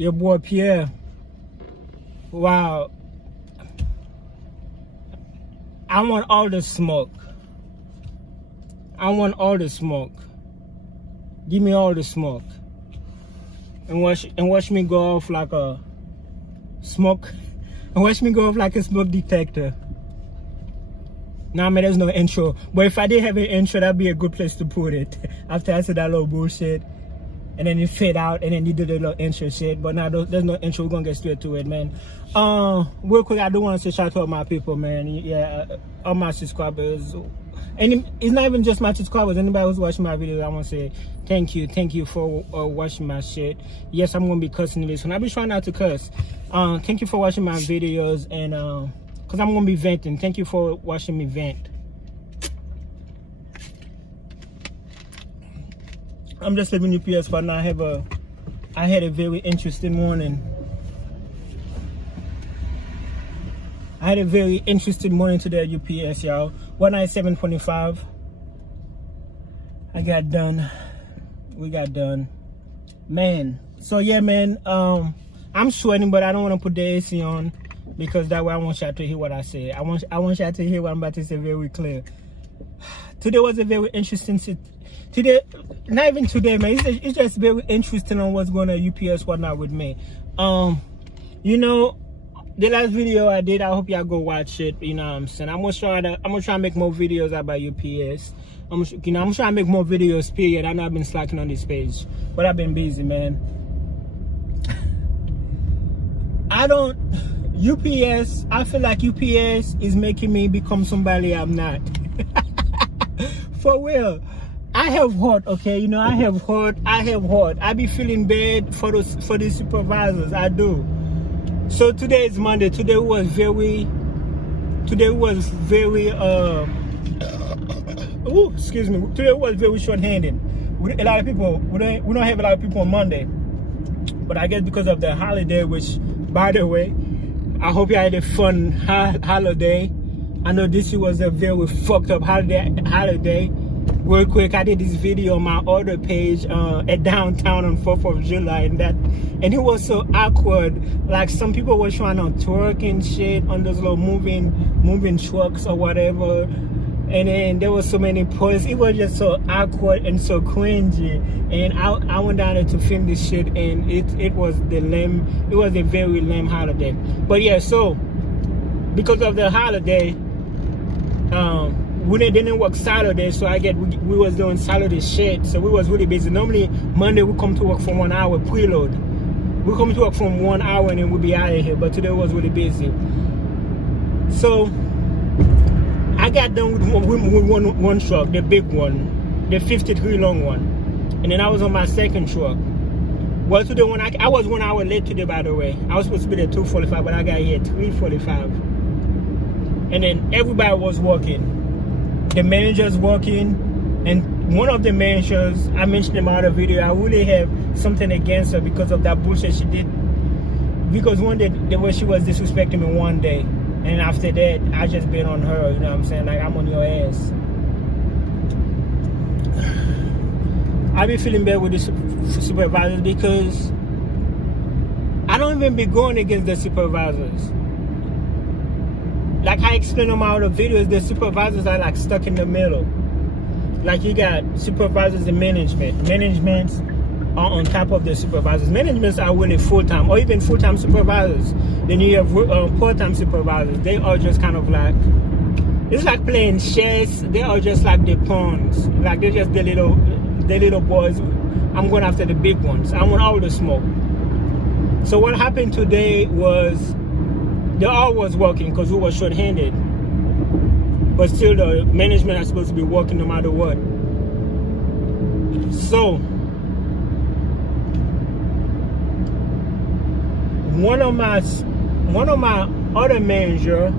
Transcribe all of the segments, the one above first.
Your boy Pierre. Wow. I want all the smoke. I want all the smoke. Give me all the smoke. And watch me go off like a smoke. And watch me go off like a smoke detector. Nah, man, there's no intro. But if I did have an intro, that'd be a good place to put it. After I said that little bullshit. And then it fade out, and then you do the little intro shit. But now there's no intro. We're gonna get straight to it, man. Real quick, I do want to say shout out to all my people, man. Yeah, all my subscribers. And it's not even just my subscribers. Anybody who's watching my videos, I want to say thank you for watching my shit. Yes, I'm gonna be cussing in this one. I'll be trying not to cuss. Thank you for watching my videos, and cause I'm gonna be venting. Thank you for watching me vent. I'm just leaving UPS, but now I had a very interesting morning. I had a very interesting morning today at UPS, y'all. One night 7:25. I got done. We got done. Man. So yeah, man. I'm sweating, but I don't want to put the AC on because that way I want y'all to hear what I say. I want y'all to hear what I'm about to say very clear. Today was a very interesting today, not even today, man. It's just very interesting on what's going on at UPS whatnot with me. You know, the last video I did, I hope y'all go watch it. You know what I'm saying? I'm gonna try to make more videos about UPS. I'm trying to make more videos, period. I know I've been slacking on this page, but I've been busy, man. UPS, I feel like UPS is making me become somebody I'm not. For real. I have heart, okay? You know, I have heart. I be feeling bad for the supervisors. I do. So today is Monday. Today was very excuse me. Today was very short-handed. A lot of people, we don't have a lot of people on Monday. But I guess because of the holiday, which, by the way, I hope you had a fun holiday. I know this year was a very fucked up holiday. Real quick, I did this video on my other page at downtown on 4th of July, and it was so awkward. Like, some people were trying to twerk and shit on those little moving trucks or whatever, and then there was so many posts. It was just so awkward and so cringy. And I went down there to film this shit, and it was a very lame holiday. But yeah, so because of the holiday, we didn't work Saturday, so we was doing Saturday shit, so we was really busy. Normally Monday we come to work for 1 hour preload. We come to work for 1 hour and then we'll be out of here, but today was really busy. So I got done with one truck, the big one, the 53 long one, and then I was on my second truck. Well, today I was 1 hour late today, by the way. I was supposed to be there at 2:45, but I got here at 3:45, and then everybody was working. The manager's working, and one of the managers, I mentioned in my other video, I really have something against her because of that bullshit she did. Because one day, the way she was disrespecting me one day, and after that, I just been on her, you know what I'm saying? Like, I'm on your ass. I be feeling bad with the supervisors because I don't even be going against the supervisors. Like I explained on my other videos, the supervisors are like stuck in the middle. Like, you got supervisors and management. Managements are on top of the supervisors. Managements are really full-time or even full-time supervisors. Then you have part-time supervisors. They are just kind of like, it's like playing chess. They are just like the pawns. Like, they're just the little boys. I'm going after the big ones. I want all the smoke. So what happened today was, they all was working because we were short-handed, but still the management are supposed to be working no matter what. So one of my other manager,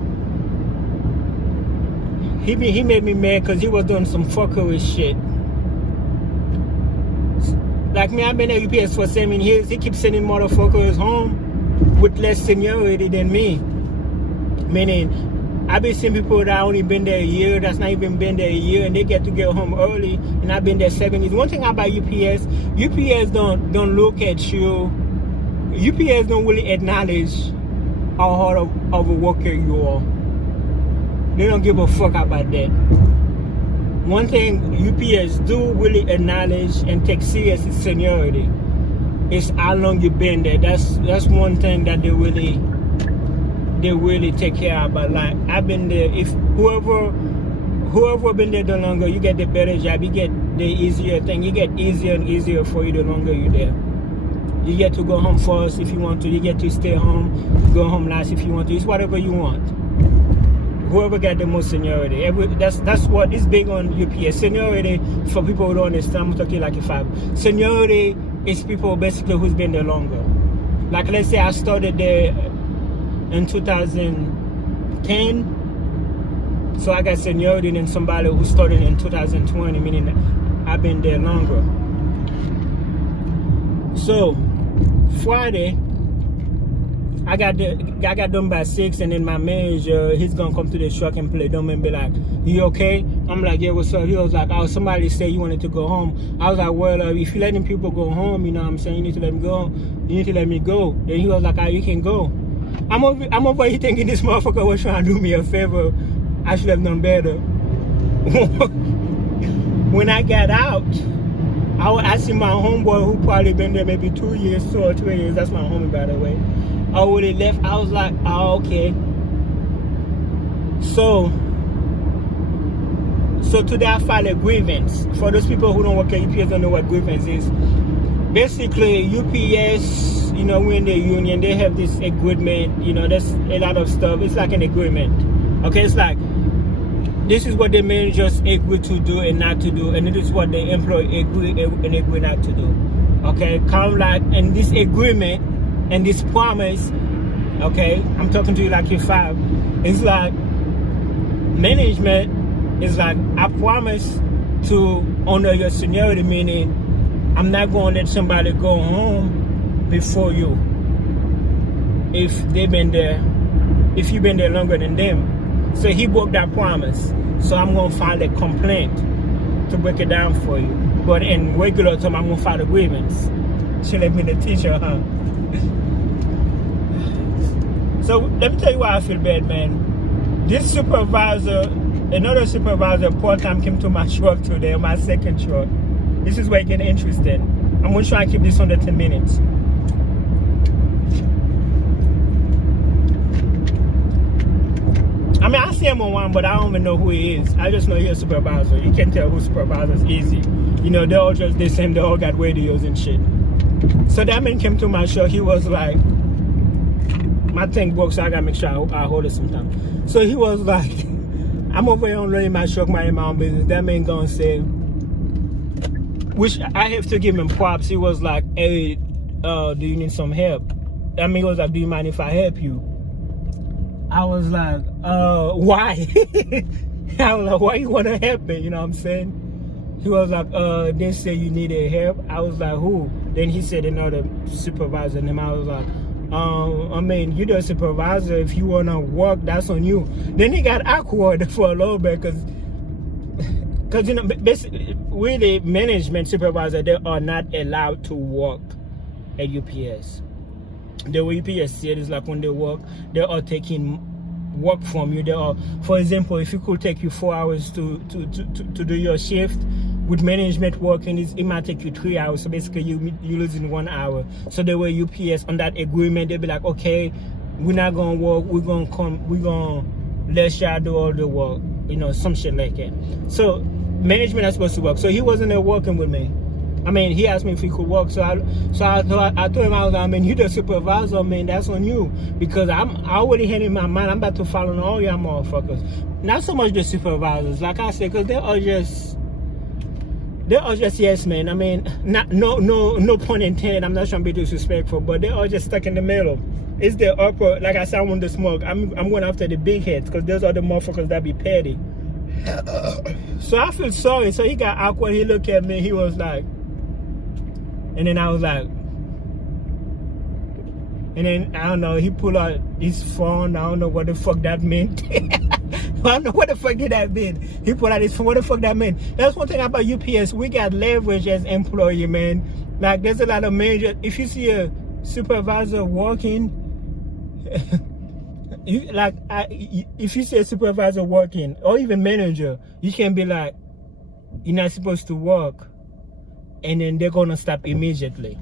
he made me mad because he was doing some fuckery shit. Like me, I've been at UPS for 7 years. He keeps sending motherfuckers home with less seniority than me. Meaning, I've been seeing people that only been there a year, that's not even been there a year, and they get to get home early, and I've been there 7 years. One thing about UPS don't look at you UPS don't really acknowledge how hard of a worker you are. They don't give a fuck about that. One thing UPS do really acknowledge and take serious is seniority. It's how long you've been there. That's one thing that they really take care of. But like, I've been there. If whoever been there the longer, you get the better job. You get the easier thing. You get easier and easier for you the longer you're there. You get to go home first if you want to. You get to stay home, go home last if you want to. It's whatever you want. Whoever got the most seniority. That's what is big on UPS. Seniority, for people who don't understand, I'm talking like if seniority is people basically who's been there longer. Like, let's say I started there in 2010. So I got seniority than somebody who started in 2020, meaning that I've been there longer. So Friday, I got done by 6, and then my manager, he's gonna come to the truck and play dumb and be like, "You okay?" I'm like, "Yeah, what's up?" He was like, "Oh, somebody said you wanted to go home." I was like, "Well, if you're letting people go home, you know what I'm saying, you need to let me go. You need to let me go." Then he was like, "Ah, you can go." I'm over here thinking this motherfucker was trying to do me a favor. I should have done better. When I got out, I was asking my homeboy who probably been there maybe 2 years, 2 or 3 years. That's my homie, by the way. I already left. I was like, "Oh, okay." So today I filed a grievance. For those people who don't work at UPS, don't know what grievance is. Basically, UPS, you know, we're in the union. They have this agreement. You know, there's a lot of stuff. It's like an agreement. Okay, it's like, this is what the managers agree to do and not to do, and this is what the employee agree not to do. Okay, kind of like, and this agreement and this promise, okay, I'm talking to you like you're 5. It's like, management is like, I promise to honor your seniority, meaning I'm not going to let somebody go home before you if you've been there longer than them. So he broke that promise. So I'm going to file a complaint to break it down for you. But in regular time, I'm going to file a grievance. She let me the teacher, huh? So let me tell you why I feel bad, man. This supervisor, another supervisor, part-time, came to my truck today, my second truck. This is where it gets interesting. I'm going to try and keep this under 10 minutes. I mean, I see him on one, but I don't even know who he is. I just know he's a supervisor. You can't tell who supervisors easy. You know, they're all just the same. They all got radios and shit. So that man came to my show. He was like, my thing broke, so I gotta make sure I hold it sometime. So he was like, I'm over here running my truck, minding my own business. That man gonna say, which I have to give him props. He was like, "Hey, do you need some help?" I mean, he was like, "Do you mind if I help you?" I was like, why? I was like, "Why you want to help me?" You know what I'm saying? He was like, they say you needed help. I was like, "Who?" Then he said another supervisor, and I was like, I mean, you're the supervisor. If you want to work, that's on you. Then he got awkward for a little bit because you know, basically, really, management supervisor, they are not allowed to work at UPS. The way UPS said is like, when they work, they are taking work from you. They are, for example, if it could take you 4 hours to do your shift, with management working, it might take you 3 hours. So basically, you losing 1 hour. So the way UPS on that agreement, they'll be like, "Okay, we're not gonna work. We're gonna let y'all do all the work." You know, some shit like that. So management is supposed to work. So he wasn't there working with me. I mean, he asked me if he could work, so I told him, I was like, "I mean, you the supervisor, man, that's on you." Because I already had in my mind, I'm about to follow all y'all motherfuckers. Not so much the supervisors, like I said, because they are just yes, man. I mean, no pun intended. I'm not trying to be disrespectful, but they are just stuck in the middle. It's the upper, like I said, I want the smoke. I'm going after the big heads, because those are the motherfuckers that be petty. So I feel sorry. So he got awkward. He looked at me. He was like, and then I was like, and then I don't know, he pulled out his phone. I don't know what the fuck that meant. I don't know what the fuck did that mean. He pulled out his phone. What the fuck that meant? That's one thing about UPS. We got leverage as employee, man. Like, there's a lot of managers. If you see supervisor working, if you say supervisor working or even manager, you can be like, you're not supposed to work, and then they're gonna stop immediately.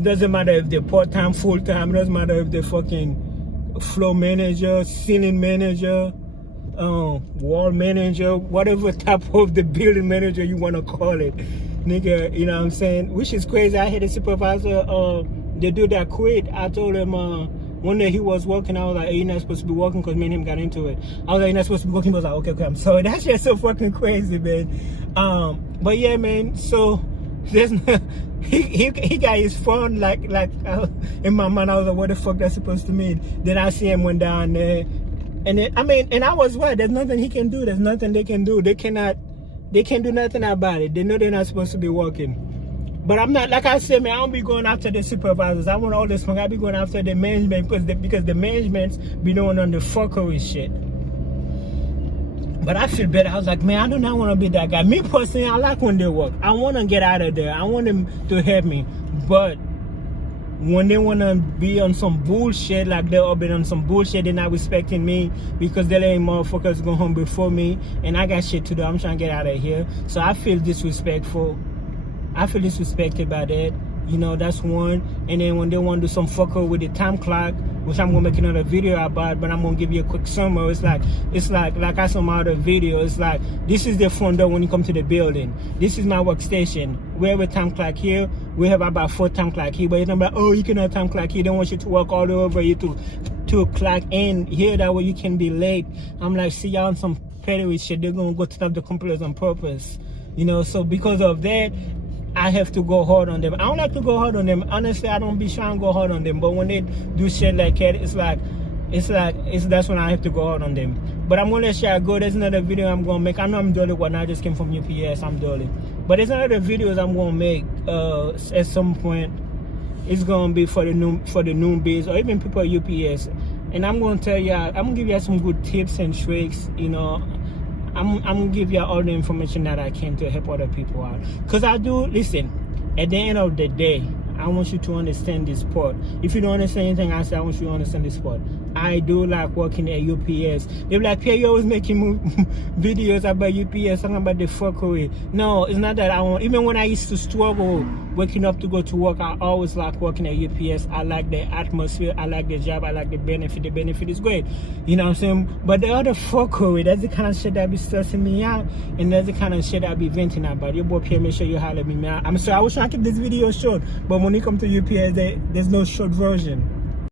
Doesn't matter if they're part-time, full-time, doesn't matter if they're fucking floor manager, ceiling manager, wall manager, whatever type of the building manager you want to call it, nigga, you know what I'm saying? Which is crazy. I had a supervisor, the dude that quit. I told him one day he was working, I was like, hey, you're not supposed to be working, because me and him got into it. I was like, you're not supposed to be working. He was like, okay, I'm sorry. That's just so fucking crazy, man. But yeah, man, so there's no, he got his phone like in my mind. I was like, what the fuck that's supposed to mean? Then I see him went down there, and then, I mean, and I was right. There's nothing he can do. There's nothing they can do. They can't do nothing about it. They know they're not supposed to be working. But I'm not, like I said, man, I don't be going after the supervisors. I want all this smoke. I be going after the management, because the management's be doing on the fuckery shit. But I feel better. I was like, man, I do not want to be that guy. Me personally, I like when they work. I want to get out of there. I want them to help me. But when they want to be on some bullshit, like they've been on some bullshit, they're not respecting me because they're letting motherfuckers go home before me, and I got shit to do. I'm trying to get out of here. So I feel disrespectful. I feel disrespected by that. You know, that's one. And then when they want to do some fucker with the time clock, which I'm gonna make another video about, but I'm gonna give you a quick summary. It's like I saw my other video. It's like, this is the front door when you come to the building. This is my workstation. We have a time clock here. We have about 4 time clock here. But it's not like, oh, you can have time clock here. They want you to work all over you to clock in here. That way you can be late. I'm like, see y'all on some petty shit. They're gonna go stop the computers on purpose. You know, so because of that, I have to go hard on them. I don't like to go hard on them. Honestly, I don't be trying to go hard on them. But when they do shit like that, that's when I have to go hard on them. But I'm gonna let y'all go. There's another video I'm gonna make. I know I'm dirty when I just came from UPS. I'm dirty. But there's another videos I'm gonna make at some point. It's gonna be for the noon biz, or even people at UPS. And I'm gonna tell y'all, I'm gonna give y'all some good tips and tricks, you know. I'm gonna give you all the information that I can to help other people out. Cause I do, listen, at the end of the day, I want you to understand this part. If you don't understand anything I say, I want you to understand this part. I do like working at UPS. They're like, Pierre, you always making videos about UPS, talking about the fuckery. No, it's not that I want. Even when I used to struggle waking up to go to work, I always like working at UPS. I like the atmosphere. I like the job. I like the benefit. The benefit is great. You know what I'm saying? But the other fuckery, that's the kind of shit that be stressing me out. And that's the kind of shit I be venting about. Your boy Pierre, make sure you holler at me, man. I'm sorry, I was trying to keep this video short. But when it comes to UPS, there's no short version.